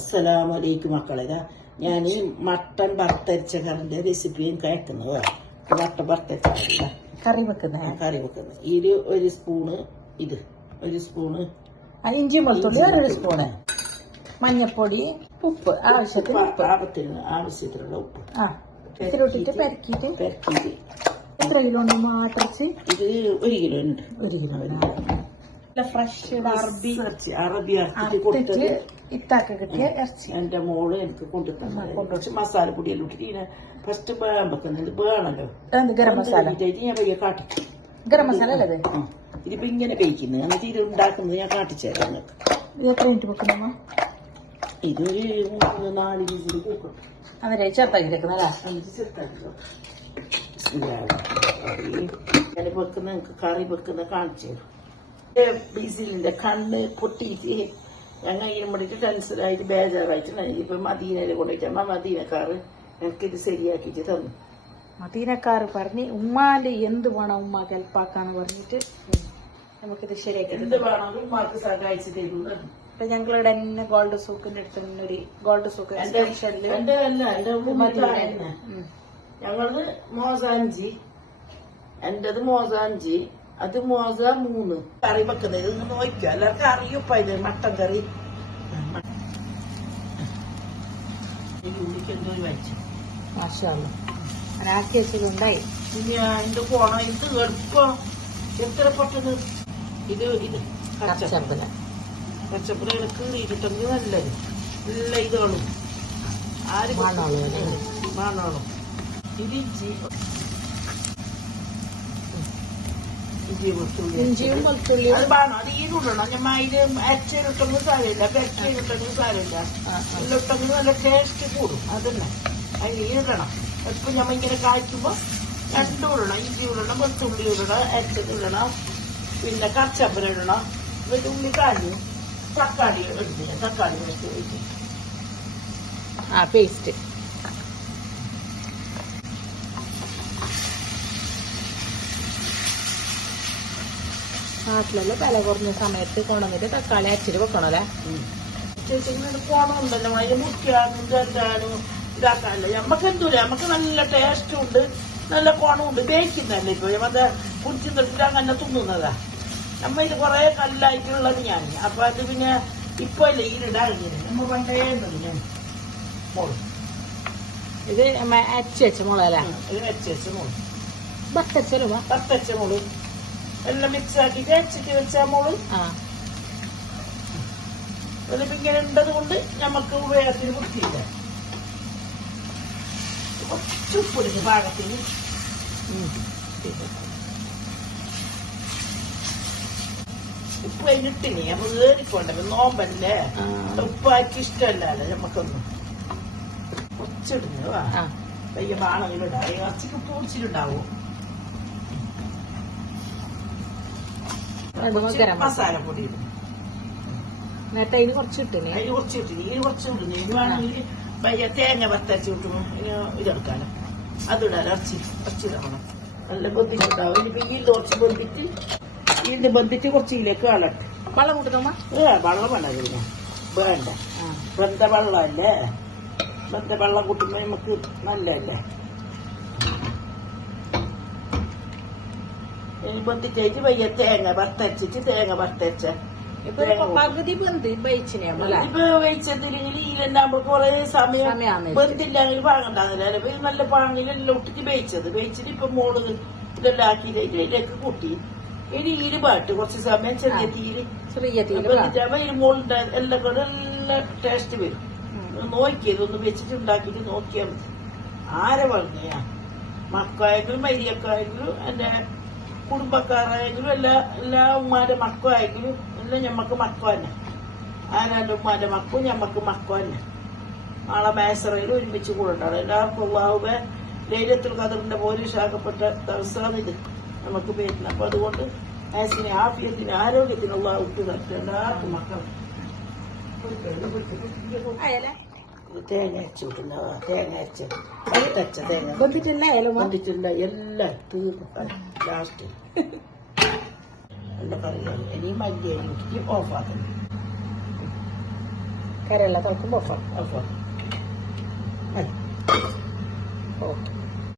അസ്സലാമലൈക്കും മക്കളെ. ഞാൻ ഈ മട്ടൻ വറുത്തരച്ച കറിന്റെ റെസിപ്പിയും കഴിക്കുന്നത്. മട്ടൻ വറുത്തരച്ച കറി വെക്കുന്നത് ഇത് ഒരു സ്പൂണ്, ഇത് ഒരു സ്പൂണ് ഇഞ്ചി വെളുത്തുള്ളി, ഒരു സ്പൂണ് മഞ്ഞപ്പൊടി, ഉപ്പ് ആവശ്യത്തിനുള്ള ഉപ്പ് ഇത്തിരിട്ടിട്ട് പെരക്കിയിട്ട് എത്ര കിലോ ഉണ്ട് മാട്ടിറച്ചി? ഇത് 1 കിലോ ഉണ്ട്. 1 കിലോ ഫ്രഷ് അറബി ഇത്താക്ക് കിട്ടിയ ഇറച്ചി എന്റെ മോള് എനിക്ക് കൊണ്ടുതന്നെ. കുറച്ച് മസാലപ്പൊടിയെല്ലാം ഇട്ടിട്ട് ഫസ്റ്റ് വേഗം വെക്കുന്നത് വേണല്ലോ. ഗരം മസാല ഞാൻ പയ്യെ കാട്ടി. ഗരം മസാല അല്ലേ ഇതിപ്പോ ഇങ്ങനെ കഴിക്കുന്നത്, എന്നിട്ട് ഇത് ഉണ്ടാക്കുന്നത് ഞാൻ കാട്ടിച്ചേരാം നിങ്ങൾക്ക്. ഇത് എത്ര മിനിറ്റ് വെക്കുന്നമ്മ? ഇതൊരു 3-4 വിസിൽ കൂക്കും. അവരെ ചെറുതാക്കി വെക്കുന്നല്ലേ? ചെറുതാക്കിയോ വെക്കുന്ന നിങ്ങൾക്ക് കറി വെക്കുന്ന കാണിച്ചു തരും. ബീസിലിന്റെ കണ്ണ് പൊട്ടിയിട്ട് ഞങ്ങൾ ഇതിന് വേണ്ടിയിട്ട് ടെൻഷനായിട്ട് ബേജാറായിട്ട് ഇപ്പൊ മദീനയിൽ കൊണ്ടുപോയിട്ട് മദീനക്കാറ് എനിക്കിത് ശരിയാക്കിയിട്ട് തന്നു. മദീനക്കാർ പറഞ്ഞ് ഉമ്മാന്റെ എന്ത് വേണം ഉമ്മാക്ക് ഹെൽപ്പാക്കാന്ന് പറഞ്ഞിട്ട് നമുക്കിത് ശരിയാക്കി എന്ത് വേണം ഉമ്മാക്ക് സഹായിച്ചു തരുന്നു. ഇപ്പൊ ഞങ്ങളുടെ തന്നെ ഗോൾഡ് സൂക്കിന്റെ അടുത്ത് ഒരു ഗോൾഡ് സൂക്ക് ഞങ്ങളത് മോസാഞ്ചി, എന്റേത് മോസാഞ്ചി, അത് മോസ 3. കറി വെക്കുന്നത് ഇത് നോക്കുക. എല്ലാവർക്കും അറിയപ്പ ഇത് മട്ടൻ കറി. ഉള്ളിക്ക് എന്തോ വായിച്ചു ആക്കി വെച്ചിട്ടുണ്ടായി. പിന്നെ എന്റെ പോണം ഇത് എളുപ്പം എത്ര പെട്ടെന്ന്. ഇത് പച്ചപ്പന കീറിയിട്ടുണ്ടെങ്കിൽ നല്ലത്. നല്ല ഇതോളും ആര് മാണോളും. ഇത് ഇഞ്ചിയും വെളുത്തുള്ളിയും അത് വേണം. അത് ഈടുണ്ടോ ഞമ്മ ഇത് അരച്ചിട്ടുണ്ടെങ്കിൽ സാരമില്ല, പെരച്ചിട്ടുണ്ടെങ്കിൽ സാരമില്ല. എല്ലാം ഇട്ടെങ്കിൽ നല്ല ടേസ്റ്റ് കൂടും. അതന്നെ അതിന് ഇടണം. എപ്പം ഞമ്മ ഇങ്ങനെ കായ്ക്കുമ്പോ 2 ഇടണം. ഇഞ്ചി ഇടണം, വെളുത്തുള്ളി ഇടണം, അരച്ചത് ഇടണം, പിന്നെ കച്ചപ്പന ഇടണം. എന്നിട്ട് ഉള്ളി കാഞ്ഞു തക്കാളി എടുത്തില്ല, തക്കാളി വെച്ച് പേസ്റ്റ് നാട്ടിലുള്ള വില കുറഞ്ഞ സമയത്ത് കൊണ്ടുവന്നിട്ട് തക്കാളി അരച്ചിട്ട് വെക്കണല്ലേ? കോണമുണ്ടല്ലോ അതിന് മുറിക്കാനും ചെറുതാനും ഇതാക്കാനല്ലോ. നമ്മക്ക് എന്തൂല, നമുക്ക് നല്ല ടേസ്റ്റും ഉണ്ട്, നല്ല കോണമുണ്ട്. ബേക്കുന്നല്ലേ ഇപ്പൊ അത് കുടിച്ച് തൊട്ടിട്ട് അങ്ങനെ തിന്നുന്നതാ. നമ്മ ഇത് കുറെ കല്ലായിട്ടുള്ളത് ഞാൻ. അപ്പൊ അത് പിന്നെ ഇപ്പൊ അല്ലേ ഈരിടാറിഞ്ഞത്. നമ്മ പണ്ടേ ഉണ്ടല്ലോ ഞാൻ മോള്. ഇത് അരച്ച് വെച്ച മുളകല്ലേ? ഇത് അരച്ച് വെച്ച മോള്, വറുത്തരച്ച മോള് എല്ലാം മിക്സ് ആക്കിട്ട് അരച്ചിട്ട് വെച്ച മോള്. അതിപ്പോ ഇങ്ങനെ ഉണ്ടത് കൊണ്ട് നമുക്ക് ഉപയോഗത്തിന് വൃത്തിയില്ല. കുറച്ച് ഉപ്പിടുന്നു പാകത്തിന്. ഉപ്പ് കഴിഞ്ഞിട്ടിനി അപ്പൊ ഏറിപ്പോണ്ടേ, നോമ്പല്ലേ, ഉപ്പാക്കി ഇഷ്ടമല്ലല്ലോ നമുക്കൊന്നും. കുറച്ചിടുന്നു പയ്യ ബാണെങ്കിലിടാ. ഇറച്ചിക്ക് ഉപ്പ് കുടിച്ചിട്ടുണ്ടാവും. മസാലപ്പൊടി ഇടും. അതിന് കുറച്ച് കിട്ടുന്നേ, അതിന് കുറച്ച് കിട്ടുന്നു. ഇതിന് കുറച്ച് കിട്ടുന്നു. ഇത് വേണമെങ്കിൽ പയ്യ തേങ്ങ വത്തരച്ച് കിട്ടുന്നു. ഇതെടുക്കാനും അതിടാൻ ഇറച്ചിടണം. നല്ല ബന്ധിട്ടുണ്ടാവും. ഇനിയിപ്പോ ഈ കുറച്ച് ബന്ധിച്ച് ഇത് ബന്ധിച്ച് കുറച്ച് ഇതിലേക്ക് കളട്ട്. വെള്ളം കൂട്ടുന്ന വെള്ളം വേണ്ട. പിന്നെ വേണ്ട, വെന്ത വെള്ളമല്ലേ. വെന്ത വെള്ളം കൂട്ടുമ്പോ നമുക്ക് നല്ലതല്ലേ. ഇനി ബന്ധിച്ചേച്ച് വയ്യ തേങ്ങ വറുത്തരച്ചിട്ട് പകുതി ബന്ധി ഇപ്പൊ വെച്ചതില്ലെങ്കിൽ ഈലുണ്ടാകുമ്പോ കുറെ സമയം ബന്ധില്ലെങ്കിൽ പാങ്ങണ്ടാകുന്നില്ല. ഇത് നല്ല പാങ്ങിലെല്ലാം ഇട്ടിട്ട് വേവിച്ചിട്ട് ഇപ്പൊ മോള് ഇതെല്ലാം ആക്കി ഇതിലേക്ക് കൂട്ടി. ഇനി ഈര് പാട്ട് കുറച്ച് സമയം ചെറിയ തീര് മോളുണ്ട് എല്ലാം കൂടെ എല്ലാം ടേസ്റ്റ് വരും. നോക്കിയത് ഒന്ന് വെച്ചിട്ട് ഉണ്ടാക്കിട്ട് നോക്കിയാൽ മതി. ആരെ പറഞ്ഞാ മക്കായെങ്കിലും മരിയക്കായെങ്കിലും എന്റെ കുടുംബക്കാരായെങ്കിലും എല്ലാ ഉമ്മാന്റെ മക്കളായെങ്കിലും എല്ലാം ഞമ്മക്ക് മക്ക തന്നെ. ആരാന്റെ ഉമ്മാന്റെ മക്കും ഞമ്മക്ക് മക്ക തന്നെ. നാളെ മേസറയിൽ ഒരുമിച്ച് കൂടണ്ടാണ്. എല്ലാവർക്കും അള്ളാഹുവേ ലൈലത്തുൽ ഖദറിന്റെ പോലീഷാക്കപ്പെട്ട ദിവസമാണിത് നമുക്ക് പേരുന്നത്. അപ്പൊ അതുകൊണ്ട് മേസിന് ആഫിയത്തിന് ആരോഗ്യത്തിന് അള്ളാഹു ഇട്ട് തരട്ടെ എല്ലാവർക്കും മക്കൾ. തേങ്ങ അരച്ചു വിട്ടുന്ന തേങ്ങ അരച്ച തേങ്ങ ബന്ധിട്ടില്ല എല്ലാം തീർന്നു. ലാസ്റ്റ് എന്റെ കറിയാണ്. ഇനി മല്ലിയായി ഓഫാക്കുന്നു. കരയെല്ലാം തിളക്കുമ്പോൾ ഓഫ് അപ്പൊ ഓക്കെ